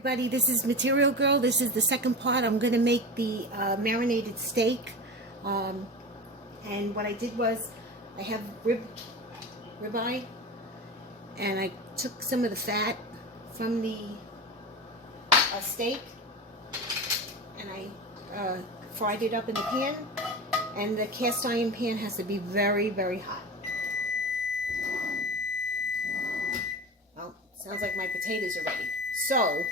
Everybody, this is Material Girl. This is the second part. I'm going to make the marinated steak. And what I did was, I have ribeye, and I took some of the fat from the steak, and I fried it up in the pan. And the cast iron pan has to be very, very hot. Well, sounds like my potatoes are ready. So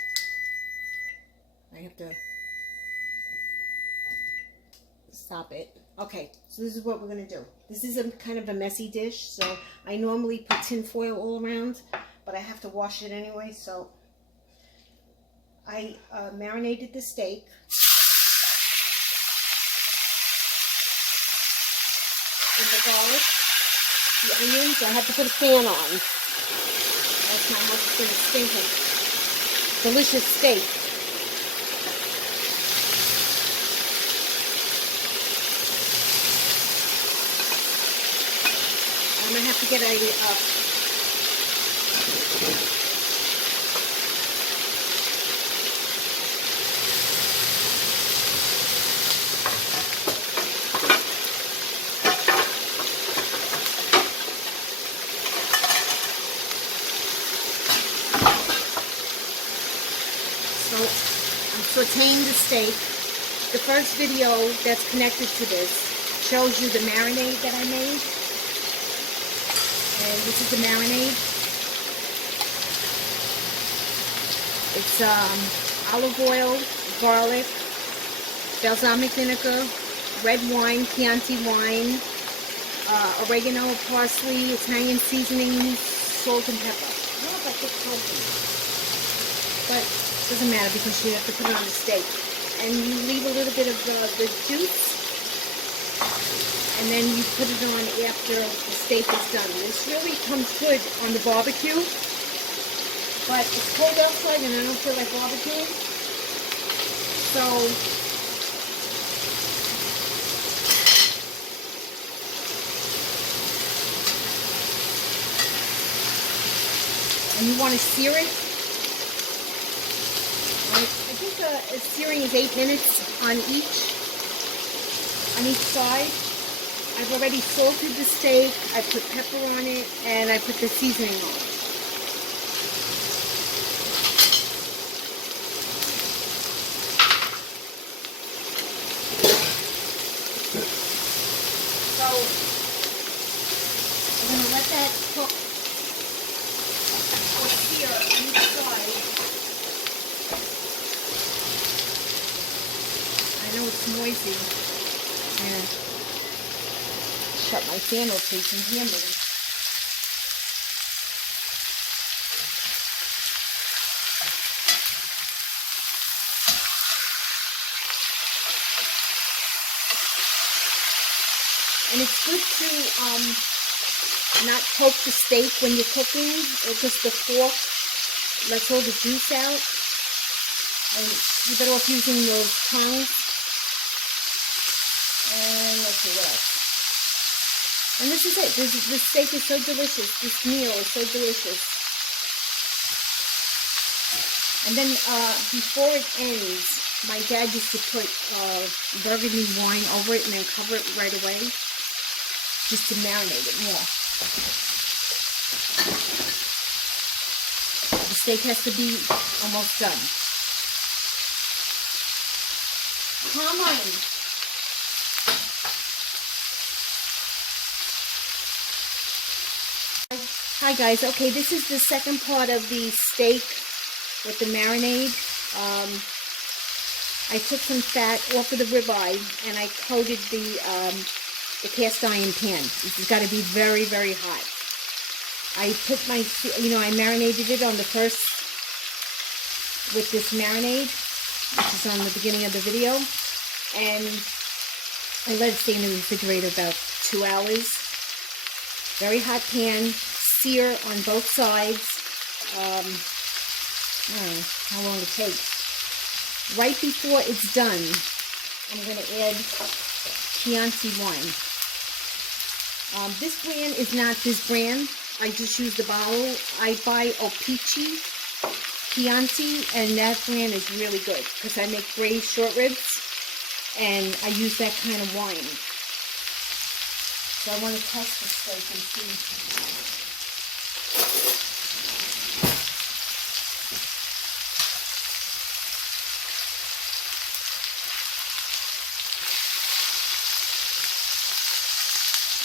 I have to stop it. Okay, so this is what we're going to do. This is a kind of a messy dish, so I normally put tin foil all around, but I have to wash it anyway, so I marinated the steak. With the garlic, the onions. I have to put a fan on. That's my house is going to stink of delicious steak. I'm going to have to get a So I'm sauteing the steak. The first video that's connected to this shows you the marinade that I made. And this is the marinade. It's olive oil, garlic, balsamic vinegar, red wine, Chianti wine, oregano, parsley, Italian seasonings, salt and pepper. I don't know if I put salt in it, but it doesn't matter because you have to put it on the steak. And you leave a little bit of the juice, and then you put it on after the steak is done. This really comes good on the barbecue, but it's cold outside and I don't feel like barbecuing. So and you want to sear it. I think the searing is 8 minutes on each side. I've already salted the steak, I put pepper on it, and I put the seasoning on it. So, I'm going to let that cook or sear on each side. I know it's noisy. Yeah. Shut my fan off so you can hear me. And it's good to not poke the steak when you're cooking. It's just the fork lets all the juice out. And you're better off using those tongs. And let's see what else. And this is it. This steak is so delicious. This meal is so delicious. And then before it ends, my dad used to put burgundy wine over it and then cover it right away, just to marinate it more. The steak has to be almost done. Come on. Hi guys, okay, this is the second part of the steak with the marinade. I took some fat off of the ribeye and I coated the cast iron pan. This has got to be very, very hot. I put my, I marinated it on the first with this marinade, which is on the beginning of the video, and I let it stay in the refrigerator about 2 hours. Very hot pan. Sear on both sides. I don't know how long it takes. Right before it's done, I'm going to add Chianti wine. This brand is not this brand. I just use the bottle. I buy Opici Chianti, and that brand is really good because I make braised short ribs, and I use that kind of wine. So I want to test the steak and see.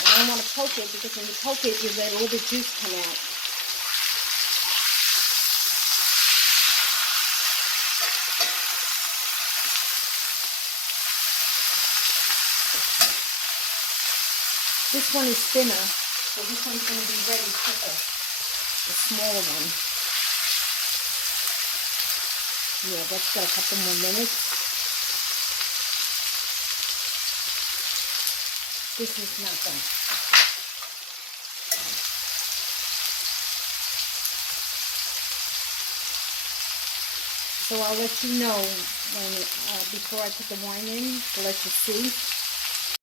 I don't want to poke it because when you poke it, you let all the juice come out. This one is thinner, so this one's going to be ready quicker. The smaller one. Yeah, that's got a couple more minutes. This is not done. So I'll let you know when before I put the wine in to let you see.